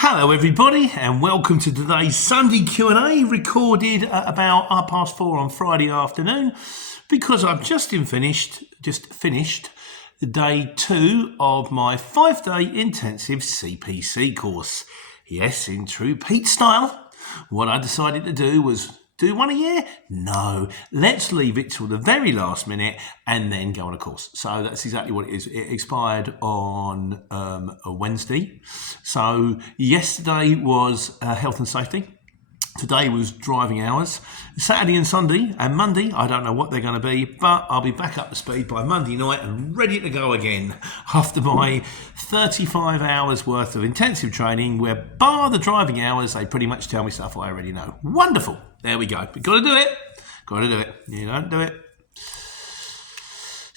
Hello everybody and welcome to today's Sunday Q&A recorded at about 4:30 on Friday afternoon because I've just finished day 2 of my 5-day intensive CPC course. Yes, in true Pete style, what I decided to do was do one a year? No, let's leave it till the very last minute and then go on a course. So that's exactly what it is. It expired on a Wednesday. So yesterday was health and safety. Today was driving hours. Saturday and Sunday and Monday, I don't know what they're going to be, but I'll be back up to speed by Monday night and ready to go again after my 35 hours worth of intensive training where, bar the driving hours, they pretty much tell me stuff I already know. Wonderful. There we go. We've got to do it. Got to do it. You don't do it,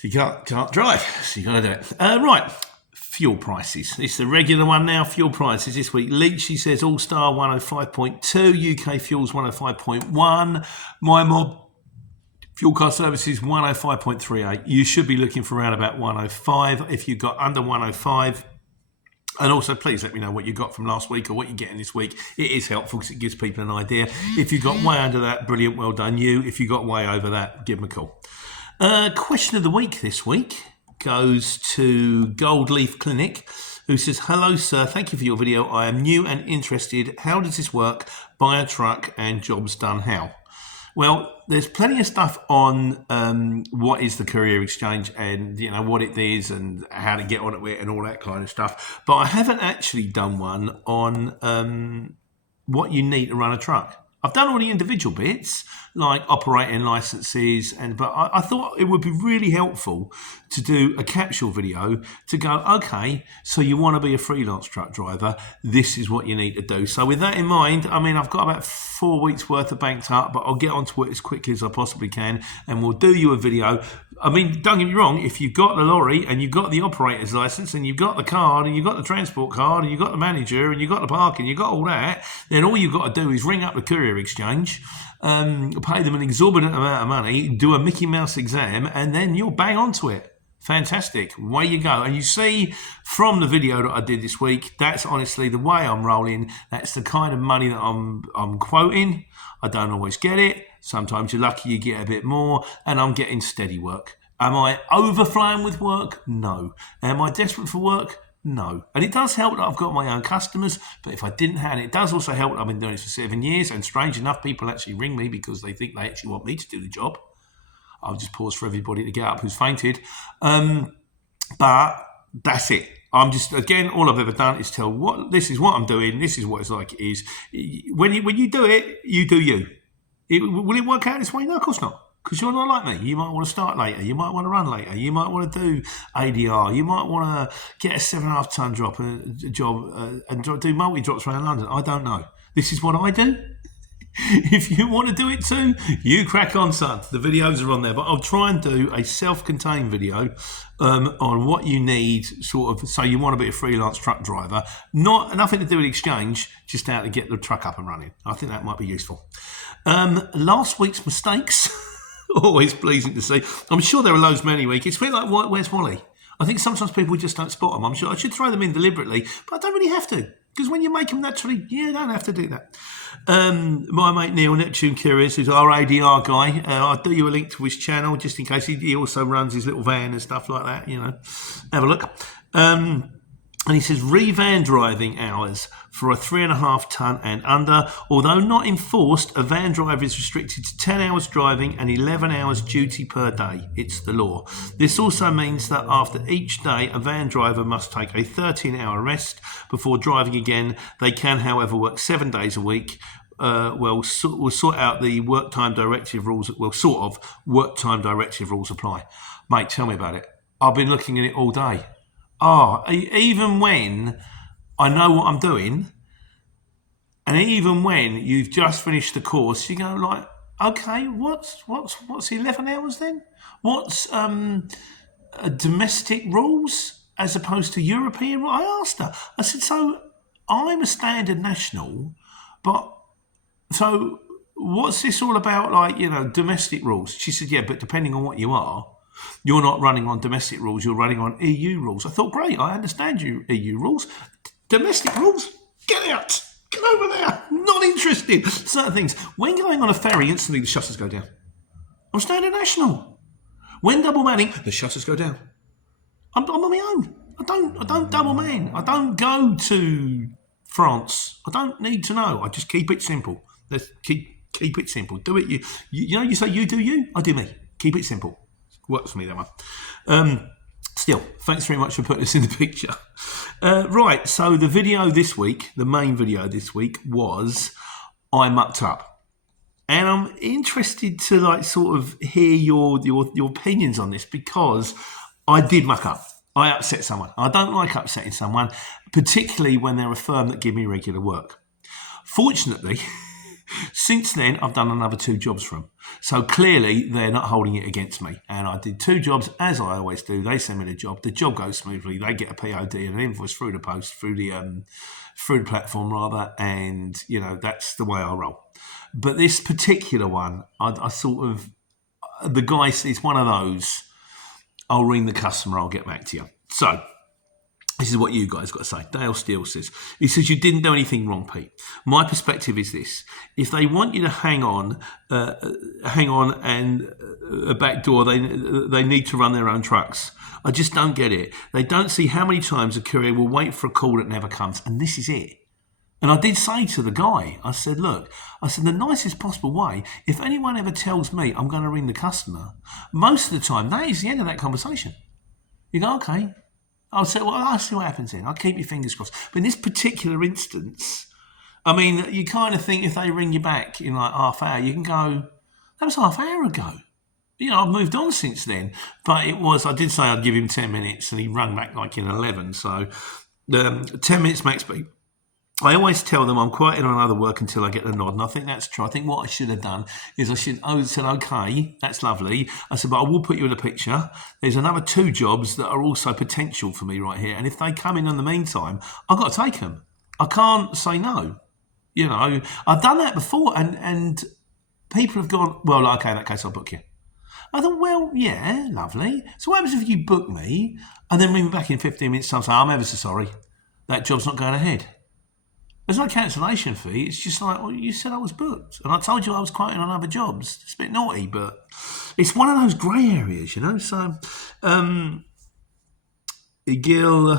you can't drive. So you got to do it. Right. Fuel prices. It's the regular one now. Fuel prices this week. Leachy says All-Star 105.2, UK Fuels 105.1, My Mob Fuel Car Services 105.38. You should be looking for around about 105 if you got under 105. And also, please let me know what you got from last week or what you're getting this week. It is helpful because it gives people an idea. If you got way under that, brilliant, well done you. If you got way over that, give them a call. Question of the week this week goes to Gold Leaf Clinic, who says, hello sir, thank you for your video. I am new and interested. How does this work? Buy a truck and jobs done how? Well, there's plenty of stuff on what is the courier exchange and what it is and how to get on it and all that kind of stuff. But I haven't actually done one on what you need to run a truck. I've done all the individual bits, like operating licenses, but I thought it would be really helpful to do a capsule video to go, okay, so you want to be a freelance truck driver, this is what you need to do. So with that in mind, I mean, I've got about 4 weeks worth of banked up, but I'll get onto it as quickly as I possibly can, and we'll do you a video. I mean, don't get me wrong, if you've got the lorry and you've got the operator's license and you've got the card and you've got the transport card and you've got the manager and you've got the parking, you've got all that, then all you've got to do is ring up the courier exchange, pay them an exorbitant amount of money, do a Mickey Mouse exam, and then you'll bang onto it. Fantastic. Away you go. And you see from the video that I did this week, that's honestly the way I'm rolling. That's the kind of money that I'm quoting. I don't always get it. Sometimes you're lucky you get a bit more, and I'm getting steady work. Am I overflowing with work? No. Am I desperate for work? No. And it does help that I've got my own customers, but if I didn't have it, it does also help that I've been doing this for 7 years, and strange enough, people actually ring me because they think they actually want me to do the job. I'll just pause for everybody to get up who's fainted. But that's it. I'm just, again, all I've ever done is tell this is what I'm doing, this is what it's like it is. When you do it, you do you. Will it work out this way? No, of course not. Because you're not like me. You might want to start later. You might want to run later. You might want to do ADR. You might want to get a 7.5 ton job and do multi-drops around London. I don't know. This is what I do. If you want to do it too, you crack on, son. The videos are on there, but I'll try and do a self-contained video on what you need, sort of. So you want to be a freelance truck driver, nothing to do with exchange, just how to get the truck up and running. I think that might be useful. Last week's mistakes, always pleasing to see. I'm sure there are loads many weeks. It's a bit like Where's Wally? I think sometimes people just don't spot them. I'm sure I should throw them in deliberately, but I don't really have to. Because when you make them naturally, you don't have to do that. My mate Neil, Neptune Curious, who's our ADR guy, I'll do you a link to his channel just in case he also runs his little van and stuff like that, Have a look. And he says, re-van driving hours for a 3.5 ton and under. Although not enforced, a van driver is restricted to 10 hours driving and 11 hours duty per day. It's the law. This also means that after each day, a van driver must take a 13-hour rest before driving again. They can, however, work 7 days a week. We'll sort out the work time directive rules. Well, sort of work time directive rules apply. Mate, tell me about it. I've been looking at it all day. Even when I know what I'm doing, and even when you've just finished the course, you go like, okay, what's 11 hours then? What's domestic rules as opposed to European rules? I asked her. I said, so I'm a standard national, but so what's this all about? Like, domestic rules? She said, yeah, but depending on what you are. You're not running on domestic rules, you're running on EU rules. I thought, great, I understand you EU rules. Domestic rules? Get out. Get over there. Not interested. Certain things. When going on a ferry, instantly the shutters go down. I'm staying at National. When double manning, the shutters go down. I'm on my own. I don't double man. I don't go to France. I don't need to know. I just keep it simple. Let's keep it simple. Do it. You say you do you. I do me. Keep it simple. Works for me, that one. Still, thanks very much for putting us in the picture. Right, so the video this week, the main video this week was I mucked up. And I'm interested to sort of hear your opinions on this, because I did muck up. I upset someone. I don't like upsetting someone, particularly when they're a firm that give me regular work. Fortunately, since then, I've done another 2 jobs for them. So clearly, they're not holding it against me. And I did 2 jobs, as I always do. They send me the job goes smoothly. They get a POD and an invoice through the post, through the platform rather. And, that's the way I roll. But this particular one, I sort of, the guy, it's one of those, I'll ring the customer, I'll get back to you. So, this is what you guys got to say. Dale Steele says, he says, you didn't do anything wrong, Pete. My perspective is this. If they want you to hang on and a back door, they need to run their own trucks. I just don't get it. They don't see how many times a courier will wait for a call that never comes. And this is it. And I did say to the guy, I said, look, the nicest possible way, if anyone ever tells me I'm going to ring the customer, most of the time, that is the end of that conversation. You go, okay. I'll say, well, I'll see what happens then. I'll keep your fingers crossed. But in this particular instance, I mean, you kind of think if they ring you back in half hour, you can go, that was half hour ago. I've moved on since then. But I did say I'd give him 10 minutes, and he rang back in 11. So 10 minutes max speed. I always tell them I'm quite in on other work until I get the nod, and I think that's true. I think what I should have done is I said, okay, that's lovely. I said, but I will put you in a picture. There's another 2 jobs that are also potential for me right here, and if they come in the meantime, I've got to take them. I can't say no. I've done that before, and people have gone, well, okay, in that case, I'll book you. I thought, well, yeah, lovely. So what happens if you book me and then ring me back in 15 minutes time and say, I'm ever so sorry, that job's not going ahead? There's no cancellation fee. It's just well, you said I was booked. And I told you I was quoting on other jobs. It's a bit naughty, but it's one of those grey areas, So, Gil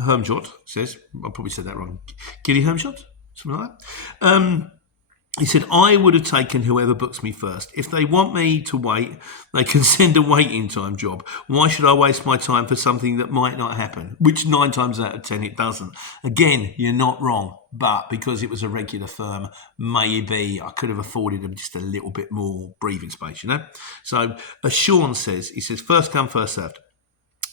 Hermjot says, I probably said that wrong. Gilly Hermjot? Something like that. He said, I would have taken whoever books me first. If they want me to wait, they can send a waiting time job. Why should I waste my time for something that might not happen? Which 9 times out of 10 it doesn't. Again, you're not wrong. But because it was a regular firm, maybe I could have afforded them just a little bit more breathing space, So Sean says, he says, first come, first served.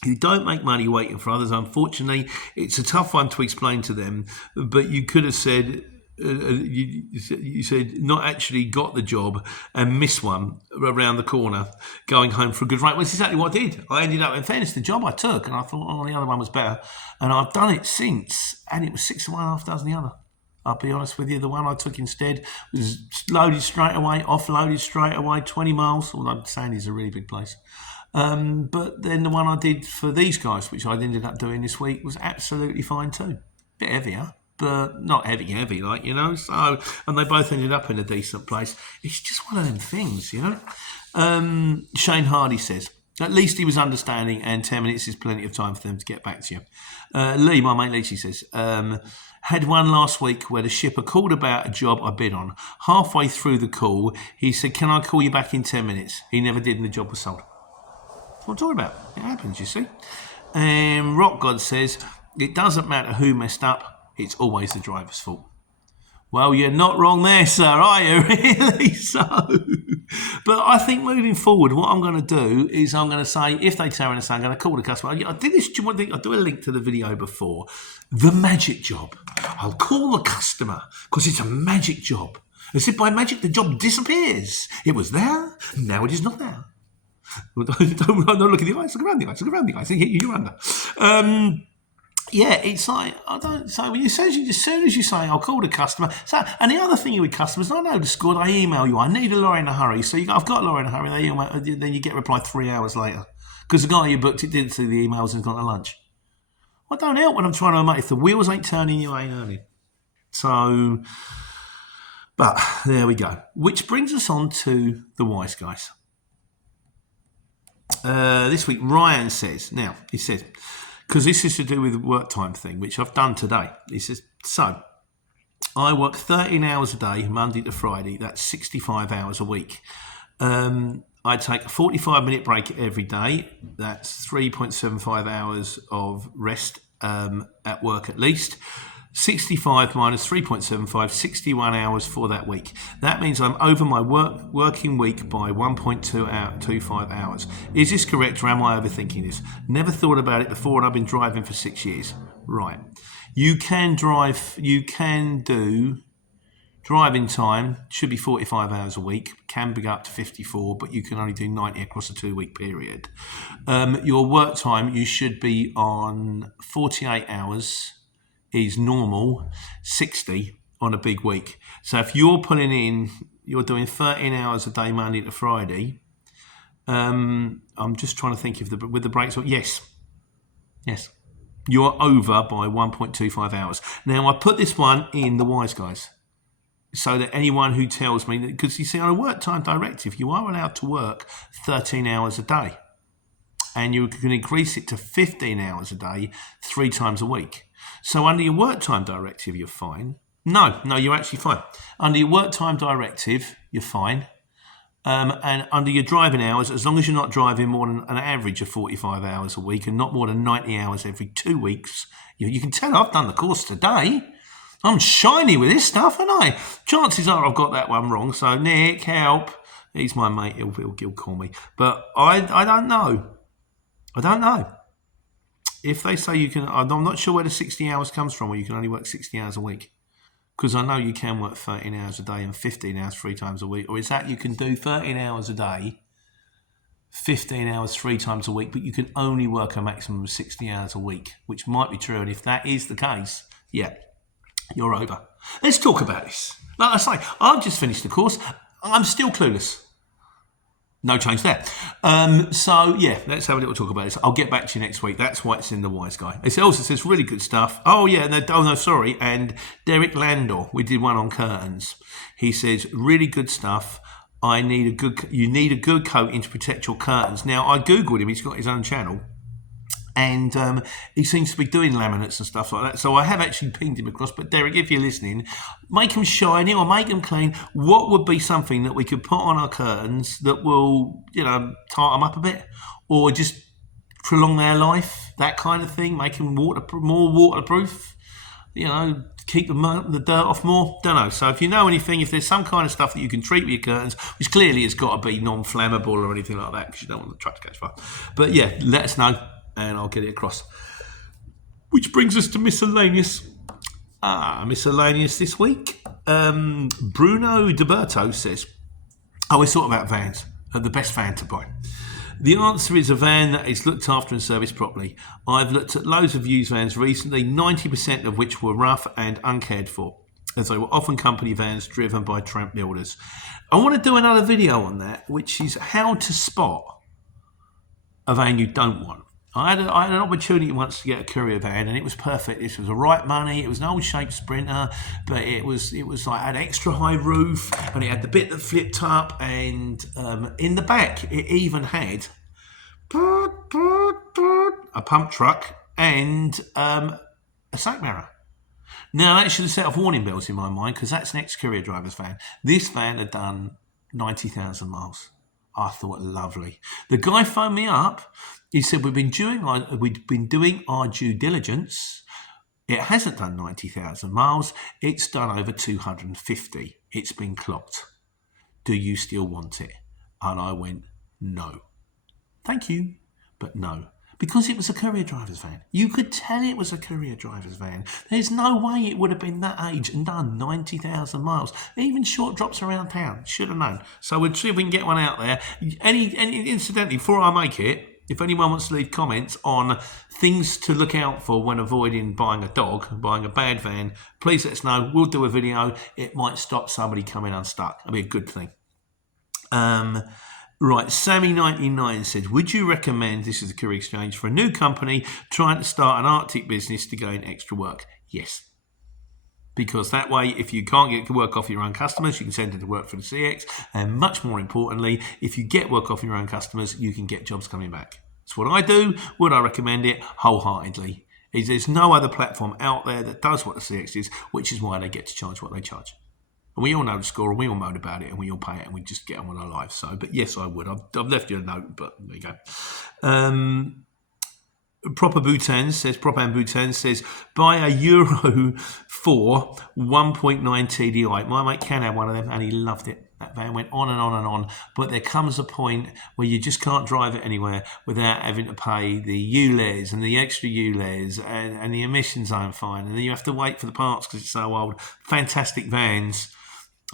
You don't make money waiting for others. Unfortunately, it's a tough one to explain to them. But you could have said... you said not actually got the job and missed one around the corner going home for a good rate. Well, that's exactly what I did. I ended up, in fairness, the job I took, and I thought, the other one was better, and I've done it since, and it was 6 of one, half dozen the other. I'll be honest with you, the one I took instead was loaded straight away, offloaded straight away, 20 miles, although Sandy's a really big place. But then the one I did for these guys, which I ended up doing this week, was absolutely fine too. Bit heavier, but not heavy, so, and they both ended up in a decent place. It's just one of them things, Shane Hardy says, at least he was understanding, and 10 minutes is plenty of time for them to get back to you. Lee, my mate Lee, she says, had one last week where the shipper called about a job I bid on. Halfway through the call, he said, can I call you back in 10 minutes? He never did, and the job was sold. That's what I'm talking about. It happens, you see. And Rock God says, it doesn't matter who messed up, it's always the driver's fault. Well, you're not wrong there, sir, are you? Really? So, but I think moving forward, what I'm going to do is I'm going to say, if they turn around and say, I'm going to call the customer. I did this, I do a link to the video before. The magic job. I'll call the customer because it's a magic job. As if by magic the job disappears. It was there, now it is not there. Don't look at the eyes, look around the eyes, you're under. Yeah, it's like, I don't, so when as soon as you say, I'll call the customer, so, and the other thing with customers, I know the score, they email you, I need a lorry in a hurry, so I've got a lorry in a hurry, they email, then you get a reply 3 hours later, because the guy you booked it didn't see the emails and has gone to lunch. I don't help when I'm trying to make. If the wheels ain't turning, you ain't earning. So, but there we go. Which brings us on to the wise guys. This week, Ryan says, now, he says, because this is to do with the work time thing, which I've done today. He says, so, I work 13 hours a day, Monday to Friday. That's 65 hours a week. I take a 45-minute break every day. That's 3.75 hours of rest at work at least. 65 minus 3.75, 61 hours for that week. That means I'm over my working week by 1.25 hours. Is this correct, or am I overthinking this? Never thought about it before, and I've been driving for 6 years. Right. You can do driving time, should be 45 hours a week, can be up to 54, but you can only do 90 across a 2-week period. Your work time, you should be on 48 hours is normal, 60 on a big week. So if you're you're doing 13 hours a day, Monday to Friday, I'm just trying to think if with the breaks, yes, you're over by 1.25 hours. Now, I put this one in the wise guys, so that anyone who tells me that, because you see, on a work time directive, you are allowed to work 13 hours a day, and you can increase it to 15 hours a day 3 times a week. So under your work time directive, you're fine. No, you're actually fine. Under your work time directive, you're fine. And under your driving hours, as long as you're not driving more than an average of 45 hours a week and not more than 90 hours every 2 weeks, you can tell I've done the course today. I'm shiny with this stuff, aren't I? Chances are I've got that one wrong. So Nick, help. He's my mate. He'll call me. But I don't know. If they say you can, I'm not sure where the 60 hours comes from, where you can only work 60 hours a week. Because I know you can work 13 hours a day and 15 hours 3 times a week. Or is that you can do 13 hours a day, 15 hours 3 times a week, but you can only work a maximum of 60 hours a week, which might be true. And if that is the case, yeah, you're over. Let's talk about this. Like I say, I've just finished the course. I'm still clueless. No change there. So, yeah, let's have a little talk about this. I'll get back to you next week. That's why it's in the Wise Guy. It also says really good stuff. Oh, yeah, sorry. And Derek Landor, we did one on curtains. He says, really good stuff. You need a good coating to protect your curtains. Now, I Googled him. He's got his own channel. And he seems to be doing laminates and stuff like that. So I have actually pinged him across. But Derek, if you're listening, make them shiny or make them clean. What would be something that we could put on our curtains that will, tighten them up a bit, or just prolong their life? That kind of thing. Make them more waterproof. Keep the dirt off more. Don't know. So if you know anything, if there's some kind of stuff that you can treat with your curtains, which clearly has got to be non-flammable or anything like that, because you don't want the truck to catch fire. But yeah, let us know, and I'll get it across. Which brings us to miscellaneous. Miscellaneous this week. Bruno DeBerto says, it's all about vans. The best van to buy. The answer is a van that is looked after and serviced properly. I've looked at loads of used vans recently, 90% of which were rough and uncared for, as they were often company vans driven by tramp builders. I want to do another video on that, which is how to spot a van you don't want. I had an opportunity once to get a courier van, and it was perfect. This was the right money. It was an old shaped Sprinter, but it was like had extra high roof, and it had the bit that flipped up, and in the back it even had a pump truck and a sack mirror. Now that should have set off warning bells in my mind, because that's an ex-courier driver's van. This van had done 90,000 miles. I thought, lovely. The guy phoned me up. He said, we've been doing our due diligence. It hasn't done 90,000 miles. It's done over 250. It's been clocked. Do you still want it? And I went, no. Thank you, but no. Because it was a courier driver's van. You could tell it was a courier driver's van. There's no way it would have been that age and done 90,000 miles. Even short drops around town. Should have known. So we'll see if we can get one out there. Incidentally, before I make it, if anyone wants to leave comments on things to look out for when avoiding buying a bad van, please let us know. We'll do a video. It might stop somebody coming unstuck. It'll be a good thing. Right, Sammy99 says, would you recommend, this is a career exchange, for a new company trying to start an Arctic business to gain extra work? Yes. Because that way, if you can't get work off your own customers, you can send it to work for the CX. And much more importantly, if you get work off your own customers, you can get jobs coming back. It's what I do. Would I recommend it? Wholeheartedly. There's no other platform out there that does what the CX is, which is why they get to charge what they charge. And we all know the score, and we all moan about it, and we all pay it, and we just get on with our lives. So, but yes, I would. I've left you a note, but there you go. Proper Bhutan says, buy a Euro 4 1.9 TDI. My mate Ken had one of them, and he loved it. That van went on and on and on. But there comes a point where you just can't drive it anywhere without having to pay the ULEZ and the extra ULEZ and the emissions aren't fine. And then you have to wait for the parts because it's so old. Fantastic vans.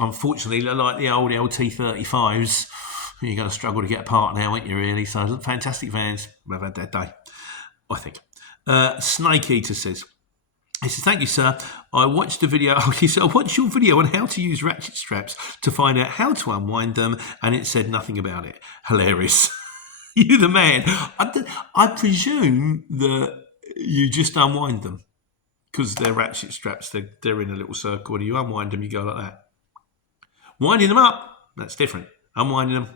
Unfortunately, like the old LT35s, you're going to struggle to get a part now, aren't you, really? So, fantastic vans. We've had that day, I think. Snake Eater says, he says, thank you, sir. I watched a video. Oh, he said, I watched your video on how to use ratchet straps to find out how to unwind them, and it said nothing about it. Hilarious. You're the man. I presume that you just unwind them because they're ratchet straps. They're in a little circle, and you unwind them, you go like that. Winding them up, that's different. Unwinding them,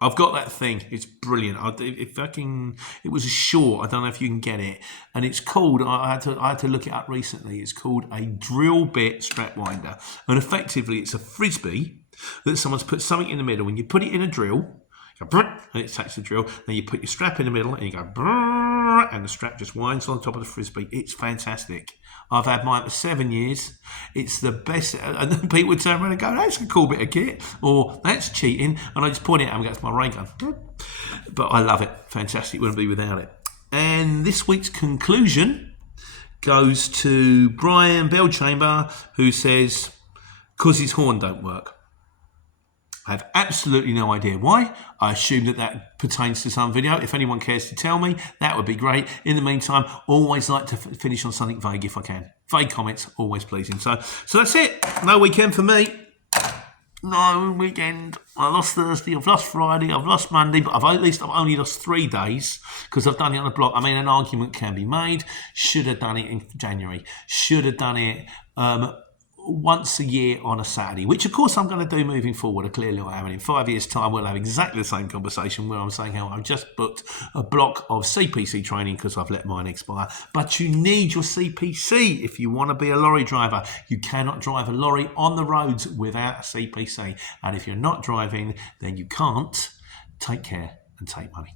I've got that thing. It's brilliant. It was a short. I don't know if you can get it, and it's called. I had to look it up recently. It's called a drill bit strap winder, and effectively, it's a frisbee that someone's put something in the middle. When you put it in a drill, you go, and it attacks the drill. Then you put your strap in the middle, and you go, and the strap just winds on top of the frisbee. It's fantastic. I've had mine for 7 years. It's the best. And then people would turn around and go, that's a cool bit of kit, or that's cheating. And I just point it out and go, it's my ray gun. But I love it. Fantastic. Wouldn't be without it. And this week's conclusion goes to Brian Bellchamber, who says, because his horn don't work. I have absolutely no idea why. I assume that pertains to some video. If anyone cares to tell me, that would be great. In the meantime, always like to finish on something vague if I can. Vague comments, always pleasing. So that's it. No weekend for me. No weekend. I lost Thursday, I've lost Friday, I've lost Monday, but I've only lost 3 days because I've done it on the block. I mean, an argument can be made. Should have done it in January. Should have done it once a year on a Saturday, which of course I'm going to do moving forward. Clearly I am, and in 5 years' time we'll have exactly the same conversation where I'm saying how I've just booked a block of CPC training because I've let mine expire. But you need your CPC if you want to be a lorry driver. You cannot drive a lorry on the roads without a CPC, and if you're not driving, then you can't. Take care and take money.